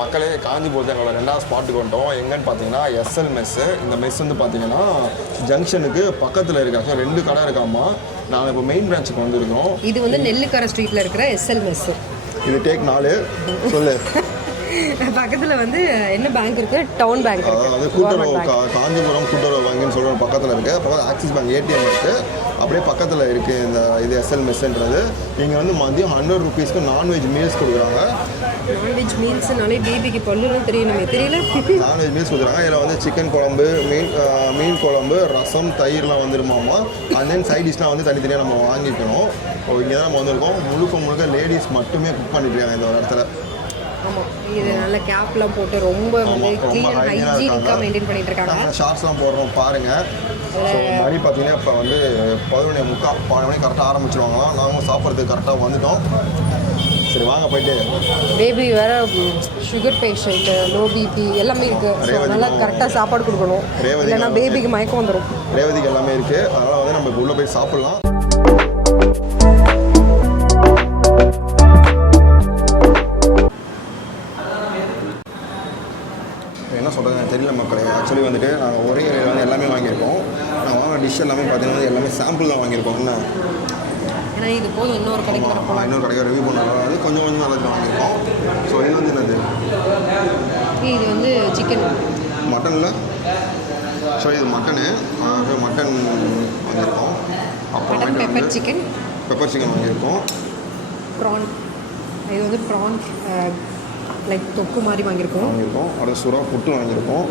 மக்களே காஞ்சிபுரத்தில் எங்களோட 2வது ஸ்பாட்டுக்கு வந்துட்டோம். எங்கன்னு பார்த்தீங்கன்னா எஸ்எல் மெஸ்ஸு. இந்த மெஸ் வந்து பார்த்தீங்கன்னா ஜங்ஷனுக்கு பக்கத்தில் இருக்காங்க. 2 கடை இருக்காமா. நாங்கள் இப்போ மெயின் பிரான்ச்சுக்கு வந்துருக்கோம். இது வந்து நெல்லுக்கரை ஸ்ட்ரீட்டில் இருக்கிற எஸ்எல் மெஸ்ஸு. இது டேக் 4 சொல்லு. பக்கத்தில் வந்து என்ன பேங்க் இருக்குது? Town bank. அது கூட்டுறவு காஞ்சிபுரம் கூட்டுறவு வங்கின்னு சொல்கிற பக்கத்தில் இருக்குது. அப்புறம் ஆக்சிஸ் பேங்க் ஏடிஎம் இருக்குது. அப்படியே பக்கத்தில் இருக்குது இது எஸ்எல் மெஸ்ஸுன்றது. இங்கே வந்து மதியம் 100 ரூபீஸ்க்கு நான்வெஜ் மீல்ஸ் கொடுக்குறாங்க. நான்வெஜ் மீல்ஸ்னாலே பேபிக்கு பல்லுன்னு தெரியணுமே, தெரியல. நான்வெஜ் மீல்ஸ் கொடுக்குறாங்க. இதில் வந்து சிக்கன் குழம்பு, மீன் குழம்பு, ரசம், தயிர்லாம் வந்துருமாமா. அண்ட் தென் சைட் டிஷ்லாம் வந்து தனித்தனியாக நம்ம வாங்கிக்கணும். இங்கே தான் நம்ம வந்திருக்கோம். முழுக்க லேடிஸ் மட்டுமே குக் பண்ணிட்டு இருக்காங்க இந்த ஒரு இடத்துல. ஆமாம், இது நல்ல கேப்லாம் போட்டு ரொம்ப க்ளீன் ஹைஜீனிக்காக மெயின்டைன் பண்ணிட்டு இருக்காங்க. ஷார்ட்ஸ்லாம் போடுறோம் பாருங்கள். ஸோ மாதிரி பார்த்தீங்கன்னா இப்போ வந்து 11:45 12 மணிக்கு கரெக்டாக ஆரம்பிச்சிருவாங்களாம். நாங்களும் சாப்பிட்றதுக்கு கரெக்டாக வந்துட்டோம். சரி வாங்க போயிட்டு. பேபி வேற சுகர் பேஷண்ட்டு, லோ பிபி எல்லாமே இருக்குது. அதனால கரெக்டாக சாப்பாடு கொடுக்கணும். இல்லைன்னா பேபிக்கு மயக்கம் வந்துடும். ரேவதிக்கு எல்லாமே இருக்குது. அதனால் வந்து நம்ம உள்ளே போய் சாப்பிட்லாம். என்ன சொல்கிறது தெரியல மக்களே. ஆக்சுவலி வந்துட்டு நாங்கள் ஒரே ஏரியாவில் வந்து எல்லாமே வாங்கியிருக்கோம். நாங்கள் வாங்கின டிஷ் எல்லாமே பார்த்தீங்கன்னா எல்லாமே சாம்பிள் தான் வாங்கியிருக்கோம். என்ன ஏன்னா இது போதும், இன்னொரு கடைக்கு வரப்போம். இன்னொரு கடைக்கு ரிவ்யூ பண்ணலாம். அது கொஞ்சம் நல்லா வாங்கியிருக்கோம். ஸோ இது வந்து என்னது? இது வந்து சிக்கன் மட்டனில். ஸோ இது மட்டன் வாங்கியிருக்கோம். அப்புறம் பெப்பர் சிக்கன் வாங்கியிருக்கோம். ப்ரான், இது வந்து ப்ரான் லைக் தொக்கு மாதிரி வாங்கியிருக்கோம். அடுத்து சுறா புட்டு வாங்கியிருக்கோம்.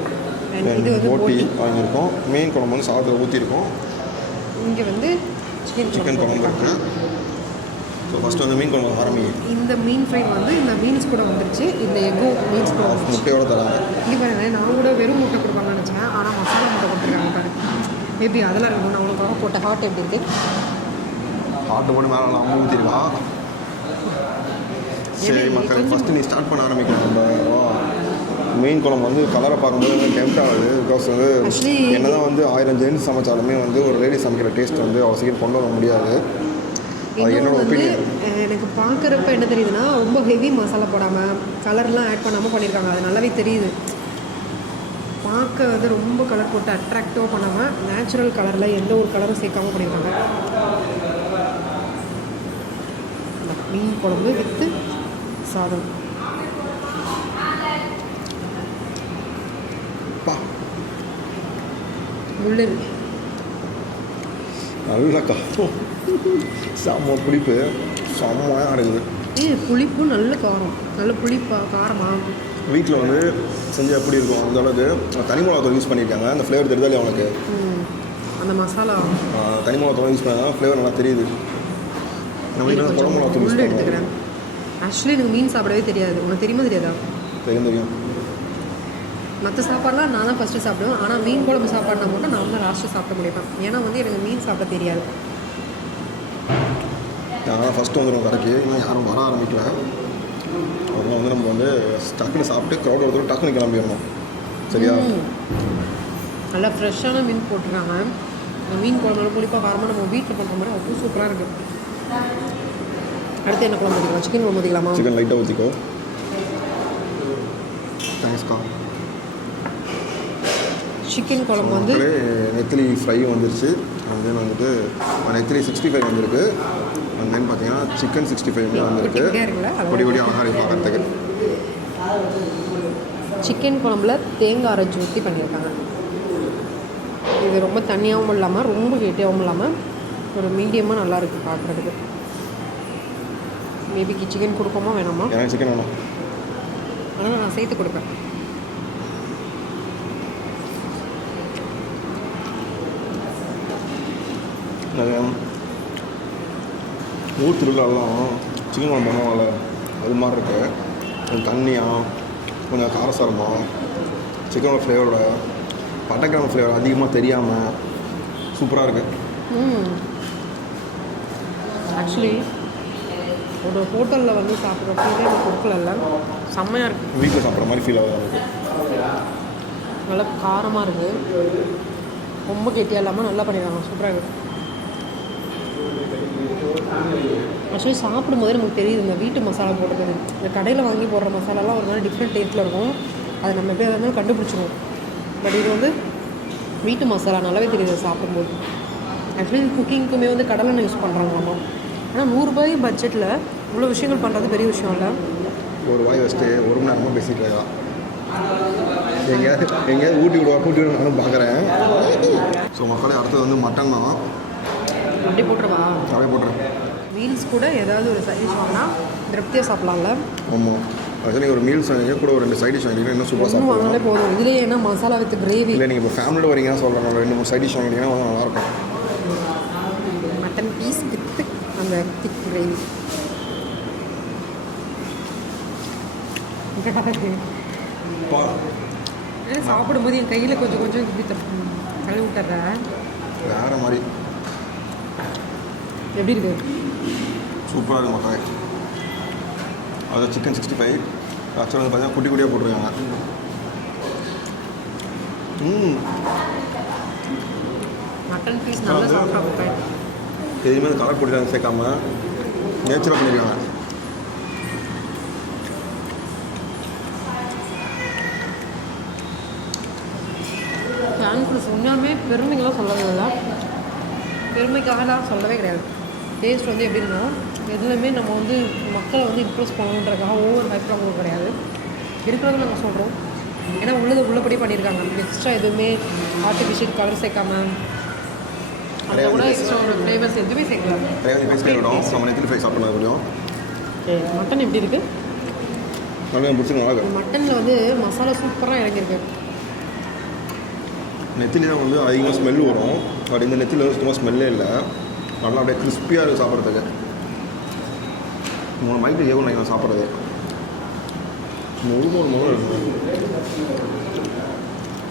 போட்டி வாங்கியிருக்கோம். மீன் குழம்பு வந்து சாதத்தில் ஊற்றிருக்கோம். இங்கே வந்து சிக்கன் குழம்பு இருக்குது. ஸோ ஃபஸ்ட்டு வந்து மீன் குழம்பு ஆரம்பி. இந்த மீன் ஃப்ரை வந்து இந்த மீன்ஸ் கூட வந்துருச்சு. இந்த எக்கும் மீன்ஸ் கூட முட்டையோட தராங்க. இங்கே பாருங்க, நான் கூட வெறும் முட்டை கொடுப்பாங்கன்னு நினச்சேன். ஆனால் மசாலா முட்டை கொடுத்துருக்காங்க பாருங்க. மேபி அதெல்லாம் இருக்கும். நான் உனக்காக போட்ட ஹாட் எப்படி இருக்கு? ஹாட்டு போட்டு மேலே நம்ம ஊற்றிருக்கான். சரி மக்கள், ஃபஸ்ட்டு நீ ஸ்டார்ட் பண்ண ஆரம்பிக்கணும். நம்ம மீன் குழம்பு வந்து கலரை பார்க்கும்போது டெம்ப்ட் ஆகுது. பிகாஸ் வந்து என்ன தான் வந்து 1000 ஜென்ஸ் சமைச்சாலுமே வந்து ஒரு லேடி சமைக்கிற டேஸ்ட் வந்து அவ்வளோ சீக்கிரம் கொண்டு வர முடியாது. அது என்னோட ஒப்பீனியன். எனக்கு பார்க்குறப்ப என்ன தெரியுதுன்னா, ரொம்ப ஹெவி மசாலா போடாமல் கலர்லாம் ஆட் பண்ணாமல் பண்ணியிருக்காங்க. அது நல்லாவே தெரியுது. பார்க்க வந்து ரொம்ப கலர் போட்டு அட்ராக்டிவாக பண்ணாமல் நேச்சுரல் கலரில் எந்த ஒரு கலரும் சேர்க்காமல் பண்ணியிருக்காங்க. மீன் குழம்பு வித்து சாதம். முள்ளு நல்லா செம்ம புளிப்பு, செம்மையாக இருக்குது. புளிப்பு நல்ல காரம், நல்ல புளிப்பா காரமாக. வீட்டில் வந்து செஞ்சால் எப்படி இருக்கும் அந்த அளவுக்கு. தனி மிளகாத்தூள் யூஸ் பண்ணியிருக்காங்க. அந்த ஃப்ளேவர் தெரியுதா அவனுக்கு? அந்த மசாலா தனி மிளகாத்தூள் யூஸ் பண்ணால் ஃப்ளேவர் நல்லா தெரியுது. நம்ம வீட்டில் குழம்பு மிளகாத்தூள் யூஸ் எடுத்துக்கிறேன். ஆக்சுவலி எனக்கு மீன் சாப்பிடவே தெரியாது. உனக்கு தெரியுமா தெரியாதா? தெரியும். மற்ற சாப்பாடுலாம் நான் தான் ஃபஸ்ட்டு சாப்பிடுவேன். ஆனால் மீன் குழம்பு சாப்பாடுனா மட்டும் நான் தான் லாஸ்ட்டு சாப்பிட முடியும். ஏன்னா வந்து எனக்கு மீன் சாப்பிட தெரியாது. நான் ஃபஸ்ட்டு வந்துடும் கடைக்கு. இன்னும் யாரும் வர ஆரம்பிக்கல. அதெல்லாம் வந்து நம்ம வந்து டக்குன்னு சாப்பிட்டு க்ரௌட் ஒருத்தர் டக்குன்னு கிளம்பிடணும். சரியா? நல்லா ஃப்ரெஷ்ஷான மீன் போட்டுருக்காங்க. இந்த மீன் குழம்பு புளிப்பாக காரமாக நம்ம வீட்டில் பண்ணுற மாதிரி அவ்வளோ சூப்பராக இருக்குது. அடுத்து என்ன குழம்பு ஊற்றிக்கலாம்? சிக்கன் குழம்பு ஊற்றிக்கலாமா? சிக்கன் லைட்டாக ஊற்றிக்கோ. தேங்க்ஸ்க்கா. சிக்கன் குழம்பு வந்து நெத்திலி ஃப்ரை வந்துருச்சு. அண்ட் தென் வந்துட்டு நெத்திலி 65 வந்துருக்கு. அண்ட் தென் பார்த்தீங்கன்னா சிக்கன் 65 வந்துருக்கு. பொடி அழகாக இருக்குது பார்க்கறதுக்கு. சிக்கன் குழம்புல தேங்காய் அரைச்சி ஊற்றி பண்ணியிருக்காங்க. இது ரொம்ப தண்ணியாகவும் இல்லாமல் ரொம்ப கெட்டியாகவும் இல்லாமல் ஒரு மீடியமாக நல்லா இருக்குது பார்க்குறதுக்கு. மேபிக்கு சிக்கன் கொடுப்போமா வேணாமா? எனக்கு சிக்கன் வேணும். ஆனால் நான் சேர்த்து கொடுப்பேன். ஊர் திருவிழாலாம் சிக்கன் குழம்பு பண்ணுவாங்கல்ல, அது மாதிரி இருக்குது. கொஞ்சம் தண்ணியாக, கொஞ்சம் காரசாரமாக, சிக்கனோட ஃப்ளேவரோட பட்டைக்கிழமை ஃப்ளேவர் அதிகமாக தெரியாமல் சூப்பராக இருக்குது. ஆக்சுவலி ஒரு ஹோட்டலில் வந்து சாப்பிட்ற ஃபீலே எனக்கு கொடுக்கல. செம்மையாக இருக்குது. வீட்டில் சாப்பிட்ற மாதிரி ஃபீல் ஆகுது எனக்கு. நல்லா காரமாக இருக்குது. ரொம்ப கெட்டியாக இல்லாமல் நல்லா பண்ணிடுறாங்க. சூப்பராக இருக்குது. ஆக்சுவலி சாப்பிடும்போதே நமக்கு தெரியுது இந்த வீட்டு மசாலா போடுறது. இந்த கடையில் வாங்கி போடுற மசாலாலாம் ஒரு மாதிரி டிஃப்ரெண்ட் டேஸ்ட்டில் இருக்கும். அதை நம்ம எப்படி இருந்தாலும் கண்டுபிடிச்சிடுவோம். பட் இது வந்து வீட்டு மசாலா நல்லாவே தெரியுது சாப்பிடும்போது. ஆக்சுவலி குக்கிங்க்குமே வந்து கடலெண்ணெய் யூஸ் பண்ணுறாங்க அம்மா. ஆனால் 100 ரூபாய் பட்ஜெட்டில் இவ்வளோ விஷயங்கள் பண்ணுறது பெரிய விஷயம் இல்லை. ஒரு வாய் வச்சுட்டு 1 மணி நேரமாக பேசிகிட்டு இருக்கலாம். எங்கேயாவது ஊட்டி விடுவா நானும் பார்க்குறேன். ஸோ மக்களே அடுத்தது வந்து மட்டன் தான். அப்படியே போட்டுருவா? அப்படியே போட்டுறேன். மீல்ஸ் கூட ஏதாவது ஒரு சைட் டிஷ் வாங்கினா திருப்தியாக சாப்பிட்லாம்ல. ஆமாம், ஆக்சுவலி ஒரு மீல்ஸ் வாங்கிங்க கூட ஒரு 2 சைட் டிஷ் வாங்கிங்கன்னா இன்னும் சூப்பராக சாப்பிடுவோம். வாங்கினாலே போதும். இதுலேயே என்ன மசாலா வித் கிரேவி. இல்லை நீங்கள் இப்போ ஃபேமிலியோட வரீங்கன்னா சொல்கிறேன், 2-3 சைட் டிஷ் வாங்கினீங்கன்னா வந்து நல்லாயிருக்கும். மட்டன் பீஸ் வித் அந்த திக் கிரேவி. சாப்பிடும்போது என் கையில் கொஞ்சம் இப்படி கழுவி விட்டுறேன். வேறு மாதிரி எப்படி இருக்கு? சூப்பராக இருக்கும் மக்களே. அது சிக்கன் 65 ஆக்சுவலாக வந்து பார்த்தீங்கன்னா குட்டி குட்டியாக போட்டிருக்காங்க. மட்டன் பீஸ் நல்லா சாப்பிட்டா எதுவுமே கலர் பொடிலாம் சேர்க்காம நேச்சுரலாக பண்ணியிருக்காங்க. ஃபேன்ஸ் உண்மையாலுமே பெருமைங்களாம் சொல்லவே இல்லை. பெருமைக்காகலாம் சொல்லவே கிடையாது. டேஸ்ட் வந்து எப்படி இருக்கணும், எதுலையுமே நம்ம வந்து மக்களை வந்து இம்ப்ரெஸ் பண்ணணுன்றதுக்காக ஓவர் ஹைப்லாம் போக கிடையாது. இருக்கிறது நாங்கள் சொல்கிறோம். ஏன்னா உள்ளபடி பண்ணியிருக்காங்க. எக்ஸ்ட்ரா எதுவுமே ஆர்டிஃபிஷியல் கலர் சேர்க்காம அதில் கூட எக்ஸ்ட்ரா ஒரு ஃப்ளேவர்ஸ் எதுவுமே சேர்க்கலாம். நம்ம நெத்திலி ஃப்ரை சாப்பிட்ணும் கொஞ்சம். மட்டன் எப்படி இருக்குது? நல்லா பிடிச்சி நல்லா இருக்கு. மட்டனில் வந்து மசாலா சூப்பராக இறங்கியிருக்கு. நெத்திலி தான் வந்து அதிகமாக ஸ்மெல் வரும். பட் இந்த நெத்திலி வந்து சுத்தமாக ஸ்மெல்லே இல்லை. நல்லா அப்படியே கிறிஸ்பியாக இருக்குது சாப்பிட்றதுக்கு. 3 மைக்கு ஏவும் நான் சாப்பிட்றது முழு இருக்குது.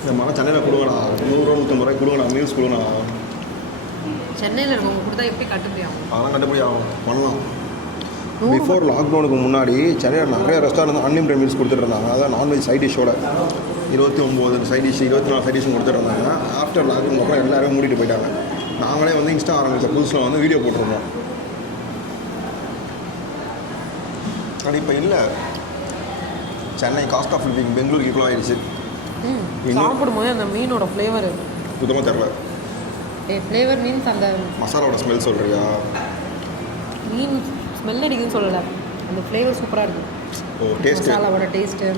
இந்த மழை சென்னையில் கொடுங்கடா, 100-150 ரூபாய் கொடுங்கடா, மீல்ஸ் கொடுங்கடா. சென்னையில் இருக்கவங்க கொடுத்தா எப்படி கட்டுப்படி ஆகும்? அதெல்லாம் கட்டுப்படி ஆகும், பண்ணலாம். பிஃபோர் லாக்டவுனுக்கு முன்னாடி சென்னையில் நிறைய ரெஸ்டாரண்ட் அன்லிமிட்டட் மீல்ஸ் கொடுத்துட்டு இருந்தாங்க. அதான் நான்வெஜ் சைட் டிஷ்ஷோட 29 சைட் டிஷ் 24 சைட் டிஷ்ஷும் கொடுத்துட்டு இருந்தாங்க. ஆஃப்டர் லாக்டவுன் அப்புறம் எல்லாரும் மூடிட்டு போயிட்டாங்க. நாங்களே வந்து இன்ஸ்டா ஆரம்பித்த புதுசில் வந்து வீடியோ போட்டிருந்தோம். ஆனால் இப்போ இல்லை. சென்னை காஸ்ட் ஆஃப் லிவிங் பெங்களூருக்கு இவ்வளோ ஆயிடுச்சு. சாப்பிடும்போது அந்த மீனோட ஃப்ளேவர் சுத்தமாக தெரில. ஃப்ளேவர் மீன்ஸ் அந்த மசாலாவோட ஸ்மெல் சொல்கிறியா? மீன் ஸ்மெல் அடிக்குதுன்னு சொல்லலை, அந்த ஃப்ளேவர் சூப்பராக இருக்குது. ஓ, டேஸ்ட், மசாலாவோட டேஸ்ட்டு.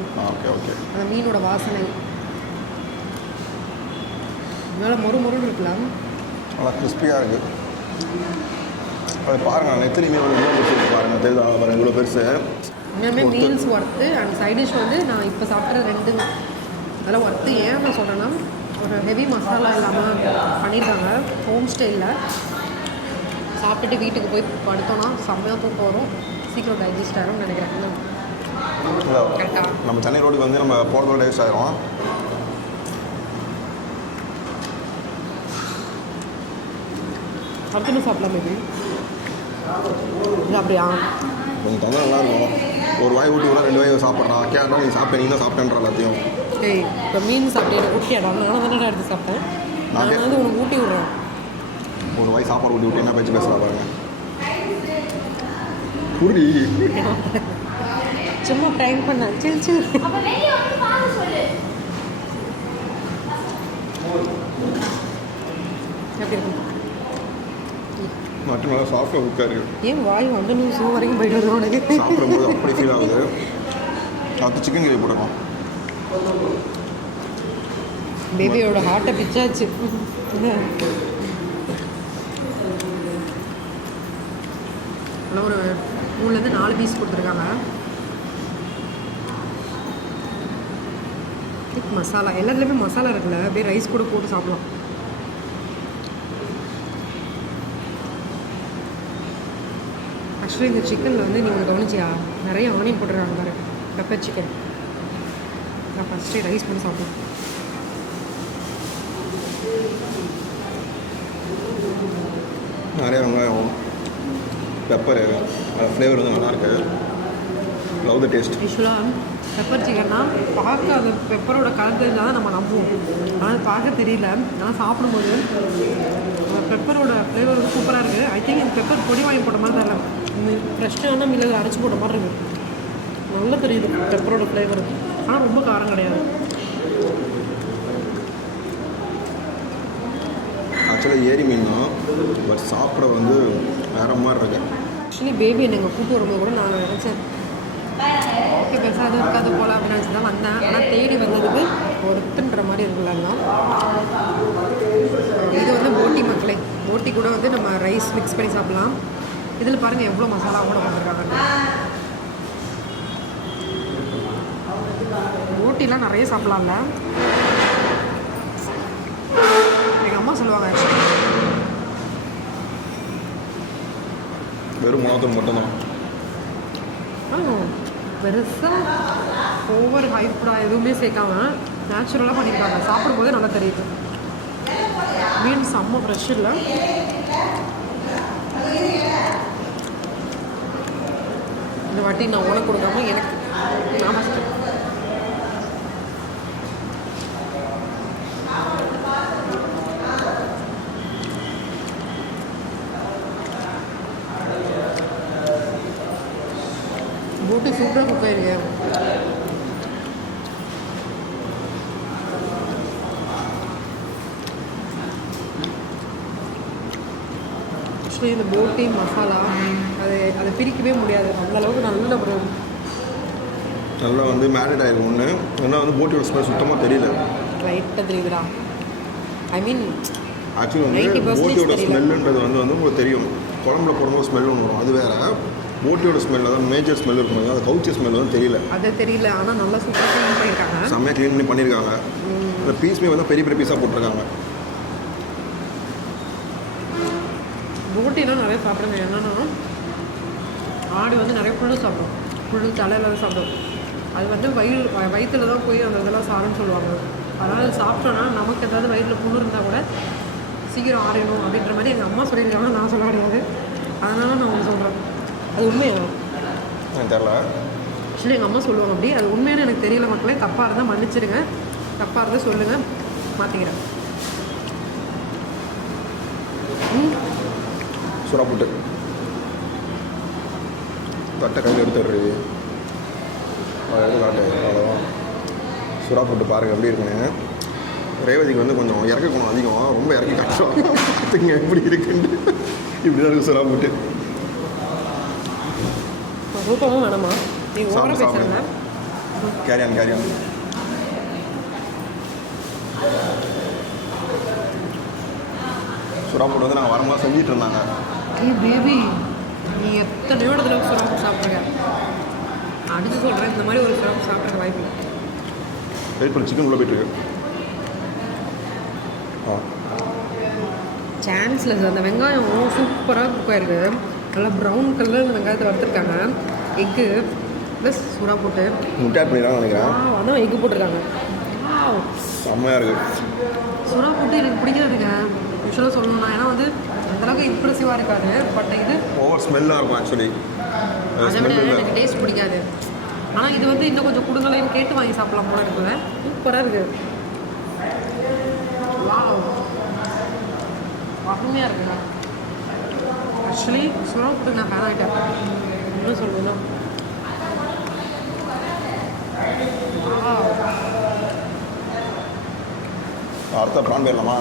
ஓகே அந்த மீனோட வாசனை நல்லா மொறுன்னு இருக்கலாம். நல்லா கிறிஸ்பியாக இருக்குது. அதை பாருங்கள், நெத்திலி மீன் வந்து இவ்வளோ பாருங்கள், தெரியுதா பாருங்கள் இவ்வளோ பெருசு. இன்னுமே meals worth. And side dish வந்து நான் இப்போ சாப்பிட்ற 2 அதெல்லாம் ஒர்த்து. ஏன் நான் சொல்கிறேன்னா, ஒரு ஹெவி மசாலா இல்லாமல் பண்ணியிருக்காங்க ஹோம் ஸ்டைலில். சாப்பிட்டுட்டு வீட்டுக்கு போய் படுத்தோன்னா செம்மையாக தூக்கம் வரும், சீக்கிரம் டைஜஸ்ட் ஆகிரும்னு நினைக்கிறேன். கரெக்டாக நம்ம சென்னை ரோடுக்கு வந்து நம்ம போடுற டைஜஸ்ட் ஆகிரும். அடுத்து சாப்பிடலாம் மேபி இல்லை அப்படியா? கொஞ்சம் தந்தா நல்லாயிருக்கும். ஒரு வாய் ஊட்டி விட 2 வாய் சாப்பிட்றான். கேட்டால் நீ சாப்பிட்டேன், நீ தான் சாப்பிட்டேன்ற எல்லாத்தையும். ஏய், இப்போ மீன் சாப்பிட்டு எனக்கு ஊட்டியாடா? நானும் தானே எடுத்து சாப்பிட்டேன். நான் வந்து உனக்கு ஊட்டி விட்றேன். ஒரு வாய் சாப்பாடு ஊட்டி விட்டு என்ன பேச்சு பேசலாம் பாருங்க. புரி சும்மா டைம் பண்ண சில் எப்படி இருக்கும்? மட்டன் நல்லா சாஃப்டாக இருக்காரு. ஏன் வாய் வந்து நீ ஷூ வரைக்கும் போயிட்டு வருவோம் உனக்கு? சாப்பிடும்போது அப்படி ஃபீல் ஆகுது. அடுத்து சிக்கன் கிரேவி போடணும். பேபியோட ஹார்ட்டை பிச்சாச்சு. ஒரு 3லேருந்து 4 பீஸ் கொடுத்துருக்காங்க. மசாலா எல்லாத்துலேயுமே மசாலா இருக்குல்ல, அப்படியே ரைஸ் கூட போட்டு சாப்பிடலாம். ஆக்சுவலி இந்த சிக்கனில் வந்து நீ ஒன்று கவனிச்சியா, நிறைய ஆனியன் போட்டுருக்காங்க பாரு. Pepper chicken. நான் ஃபஸ்ட்டு ரைஸ் பண்ணி சாப்பிடுவேன். நிறைய வெங்காயம், பெப்பரு, ஃப்ளேவர் வந்து நல்லாயிருக்கு. Love the taste. யூஸ்வலாக பெப்பர் சிக்கன்னா பார்க்க அந்த பெப்பரோட கலர் தெரிஞ்சால் தான் நம்ம நம்புவோம். ஆனால் பார்க்க தெரியல. ஆனால் சாப்பிடும்போது பெப்பரோட ஃப்ளேவர் வந்து சூப்பராக இருக்குது. ஐ திங்க் இந்த பெப்பர் பொடி வாங்கி போட்ட மாதிரி தரல, ஃப்ரெஷ்ஷான மிளகு அரைச்சி போட்ட மாதிரி இருக்குது. நல்லா தெரியுது பெப்பரோட ஃப்ளேவர். ஆனால் ரொம்ப காரம் கிடையாது. ஆக்சுவலாக ஏரி மீன் தான், பட் சாப்பிட வந்து வேறு மாதிரி இருக்கு. ஆக்சுவலி பேபி என்னை கூப்பிட்டு வரும்போது கூட நான் நினச்சேன் ஓகே பெருசாக அதுவும் இருக்காது போல் அப்படின்னு நினச்சி தான் வந்தேன். ஆனால் தேடி வந்ததுக்கு ஒருத்துன்ற மாதிரி இருக்குல்ல. இது வந்து போட்டி மக்களே. போட்டி கூட வந்து நம்ம ரைஸ் மிக்ஸ் பண்ணி சாப்பிட்லாம். இதில் பாருங்கள் எவ்வளோ மசாலா கூட போட்டிருக்காங்க. போட்டிலாம் நிறைய சாப்பிட்லாம்ல. எங்கள் அம்மா சொல்லுவாங்க ஆக்சுவலி வெறும் மிளகாத்தூள் மட்டும்தான். பெருசாக ஓவர் ஹைப்டாக எதுவுமே சேர்க்காம நேச்சுரலாக பண்ணியிருக்காங்க. சாப்பிடும்போது நல்லா தெரியுது. மீன் செம்ம ஃப்ரெஷ் இல்லை. இந்த வாட்டி நான் உனக்கு கொடுக்காம எனக்கு நான் ஃபஸ்ட்டு. போட்டு சூப்பராக குக் ஆயிருக்கேன். ஆக்சுவலி இந்த போட்டி மசாலா அதை பிரிக்கவே முடியாது. அந்தளவுக்கு நல்ல ஒரு நல்லா வந்து மேரினேட் ஆகிருக்கும். ஒன்று ஏன்னா வந்து போட்டியோட ஸ்மெல் சுத்தமாக தெரியல. லைட்டாக தெரியுதுடா. ஐ மீன் ஆக்சுவலி வந்து போட்டியோட ஸ்மெல்லுன்றது வந்து உங்களுக்கு தெரியும். குழம்புல போடும்போது ஸ்மெல் ஒன்று வரும், அது வேறு. போட்டியோட ஸ்மெல்ல தான் மேஜர் ஸ்மெல் இருக்கும். அது கவுச்சி ஸ்மெல் வந்து தெரியல. அது தெரியல. ஆனால் நல்லா சூப்பராக க்ளீன் பண்ணியிருக்காங்க. செம்மையாக க்ளீன் பண்ணி பண்ணியிருக்காங்க. அந்த பீஸ்மே வந்து பெரிய பெரிய பீஸாக போட்டிருக்காங்க. போட்டிலாம் நிறைய சாப்பிடுங்க. என்னென்னா ஆடு வந்து நிறைய புழு சாப்பிடும். புழு தலையில் சாப்பிடும். அது வந்து வயிற்றில் தான் போய் அந்த இதெல்லாம் சாருன்னு சொல்லுவாங்க. அதனால் அது சாப்பிட்டோன்னா நமக்கு ஏதாவது வயிற்றில் புழு இருந்தால் கூட சீக்கிரம் ஆறிடணும் அப்படின்ற மாதிரி எங்கள் அம்மா சொல்லியிருக்காங்க. நான் சொல்ல கிடையாது. அதனால நான் உங்களுக்கு சொல்கிறேன். அது உண்மையா எனக்கு தெரியல. ஆக்சுவலி எங்கள் அம்மா சொல்லுவாங்க அப்படி. அது உண்மையான எனக்கு தெரியல மக்களே. தப்பாக இருந்தால் மன்னிச்சிடுங்க. தப்பாக இருந்தால் சொல்லுங்கள், மாற்றிக்கிறேன். சுறா புட்டு தட்டை கையில் எடுத்துடுறது எடுத்து காட்டு. அவ்வளோதான். சுறா புட்டு பாருங்கள் எப்படி இருக்குன்னு. ரேவதிக்கு வந்து கொஞ்சம் இறக்க குணம் அதிகம். ரொம்ப இறக்கி காட்டுவாங்க. பார்த்துங்க எப்படி இருக்குன்னு. இப்படி தான் இருக்குது சுறா புட்டு. ரூபமும் வேணாமா? நீங்கள் ஓவராக பேசுகிறேங்க. கேரியான் சுறா புட்டு வந்து நாங்கள் வரும்போது செஞ்சிட்டு இருந்தாங்க. பேபி நீ எத்தனையோ இடத்துல சுறாப்பு சாப்பிட்ருங்க. அடிச்சு சொல்கிறேன், இந்த மாதிரி ஒரு சுறாப்பு சாப்பிட்ற வாய்ப்பு இல்லை. வெயிட் பண்ணி சிக்கன் உள்ள போயிட்டு இருக்கு. சான்ஸ்லெஸ். அந்த வெங்காயம் சூப்பராக குக் ஆயிருக்கு. நல்லா ப்ரௌன் கலர் வெங்காயத்தை வறுத்துருக்காங்க. எக்கு ப்ளஸ் சுறா போட்டு முட்டை ஆட் பண்ணிடலாம் நினைக்கிறேன். அதான் எக்கு போட்டிருக்காங்க. செம்மையாக இருக்குது. சுறா போட்டு எனக்கு பிடிக்காதுங்க யூஸ்வலாக சொல்லணும்னா. ஏன்னா வந்து அந்தளவுக்கு இம்ப்ரெசிவாக இருக்காது. பட் இது ஓவர் ஸ்மெல்லாக இருக்கும் ஆக்சுவலி. அதை விட எனக்கு டேஸ்ட் பிடிக்காது. ஆனால் இது வந்து இன்னும் கொஞ்சம் கொடுங்களையும் கேட்டு வாங்கி சாப்பிடலாம் போல இருக்குல்ல. சூப்பராக இருக்குது. அருமையாக இருக்குங்க. ஆக்சுவலி சுறா போட்டு நான் ஃபேன் ஆகிட்டேன். என்ன சொல்லுவேன்னா அடுத்த ப்ரான் போயிடலாமா?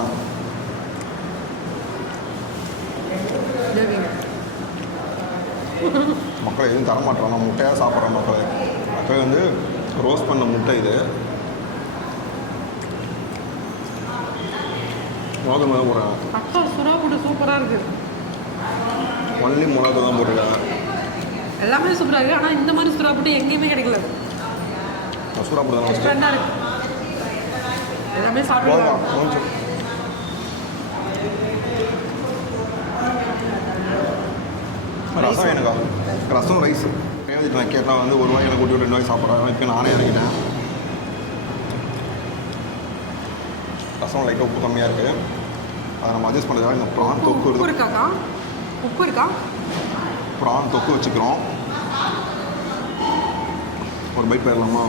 மக்கள் எதுவும் தரமாட்டோம். முட்டையாக சாப்பிட்றோம் மக்கள். மக்கள் வந்து ரோஸ்ட் பண்ண முட்டை இது. மிளகு மேலே போடுறாங்க. அக்கா சுறா போட்டு சூப்பராக இருக்குது. ஒன்லி மிளகு தான் போட்டுருக்காங்க. எல்லாமே சூப்பராக இருக்குது. ஆனால் இந்த மாதிரி சுறா போட்டு எங்கேயுமே கிடைக்கல. சுறா போட்டு தான் டிஃப்ரெண்டாக இருக்குது. எல்லாமே சாப்பிடலாம். ரசம் எனக்கா? ரசம் ரைஸ் எழுதிட்டு நான் கேட்டால் வந்து ஒரு வாய் எனக்கு கூட்டி 2 வாய் சாப்பிட்றாங்க. இப்போ நானே இறங்கிட்டேன். ரசம் லைட்டாக உப்பு கம்மியாக இருக்குது. அதை நம்ம அட்ஜஸ்ட் பண்ணுறதுக்காக இந்த ப்ரான் தொக்கு உப்பு இருக்காக்கா? உப்பு இருக்கா? ப்ரான் தொக்கு வச்சுக்கிறோம். ஒரு பைட் போயிடலாமா?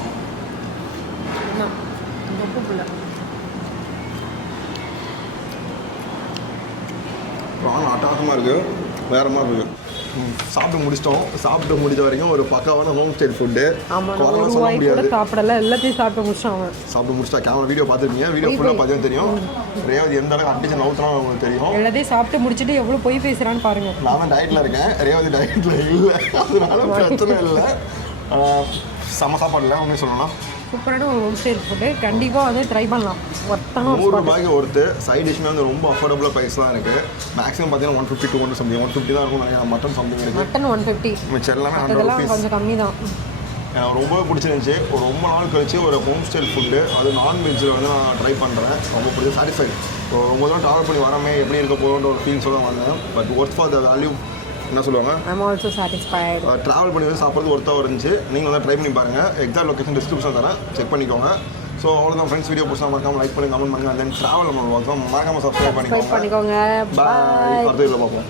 அட்டகாசமாக இருக்குது, வேறு மாதிரி இருக்குது. சாப்பிட்டு முடிச்சிட்டோம். சாப்பிட்டு முடிஞ்ச வரைக்கும் ஒரு பக்காவான ஹோம் ஸ்டைல் ஃபுட்டு. ஆமாம், ஒரு வாய் கூட சாப்பிடல, எல்லாத்தையும் சாப்பிட்டு முடிச்சிட்டான் அவன். சாப்பிட்டு முடிச்சிட்டா. கேமரா வீடியோ பார்த்துருக்கீங்க, வீடியோ ஃபுல்லாக பார்த்தீங்கன்னா தெரியும் ரேவதி எந்த அளவுக்கு அடிச்சு நவுத்துறான்னு உங்களுக்கு தெரியும். எல்லாத்தையும் சாப்பிட்டு முடிச்சுட்டு எவ்வளோ பொய் பேசுகிறான்னு பாருங்க. நான் தான் டயட்டில் இருக்கேன், ரேவதி டயட்டில் இல்லை, அதனால பிரச்சனை இல்லை. செம சாப்பாடு இல்லை உண்மையை சொல்லணும். சூப்பரான ஒரு ஹோம் ஸ்டைல் ஃபுட்டு, கண்டிப்பாக வந்து ட்ரை பண்ணலாம். ஒருத்தனா 100 ரூபாய்க்கு ஒருத்து. சைட் டிஷ்மே வந்து ரொம்ப அஃபோர்டபுளாக ப்ரைஸ் தான் இருக்குது. மேக்ஸிமம் பார்த்தீங்கன்னா 150 to 150 தான் இருக்கும் நினைக்கிறேன். மட்டன் சம்திங் இருக்குது. மட்டன் 150, மிச்சம் எல்லாமே 100 இதெல்லாம் rupees. கொஞ்சம் கம்மி தான். எனக்கு ரொம்ப பிடிச்சிருந்துச்சி. ஒரு ரொம்ப நாள் கழிச்சு ஒரு ஹோம் ஸ்டைல் ஃபுட்டு, அது நான்வெஜ்ஜில் வந்து நான் ட்ரை பண்ணுறேன். ரொம்ப பிடிச்சி சாட்டிஸ்ஃபைட். ரொம்ப தூரம் ட்ராவல் பண்ணி வராமே எப்படி இருக்க போகணுன்ற ஒரு ஃபீலிங்ஸோட தான் வந்தேன். But worth for the value என்ன சொல்லுவாங்க, ஐம் ஆல்சோ சாட்டிஸ்ஃபைட். ட்ராவல் பண்ணி வந்து சாப்பிட்றது ஒர்த்தாக இருந்துச்சு. நீங்கள் வந்து ட்ரை பண்ணி பாருங்கள். எக்ஸாக்ட் லொக்கேஷன் டிஸ்கிரிப்ஷன் தரேன், செக் பண்ணிக்கோங்க. ஸோ அவ்வளோதான் ஃப்ரெண்ட்ஸ், வீடியோ பிடிச்சா மறக்காமல் லைக் பண்ணி கமெண்ட் பண்ணுங்கள். தென் ட்ராவல் நம்ம மறக்காமல் சப்ஸ்கிரைப் பண்ணிக்கோங்க. பண்ணிக்கோங்க. பாய். அடுத்த வீடியோவில் பார்ப்போம்.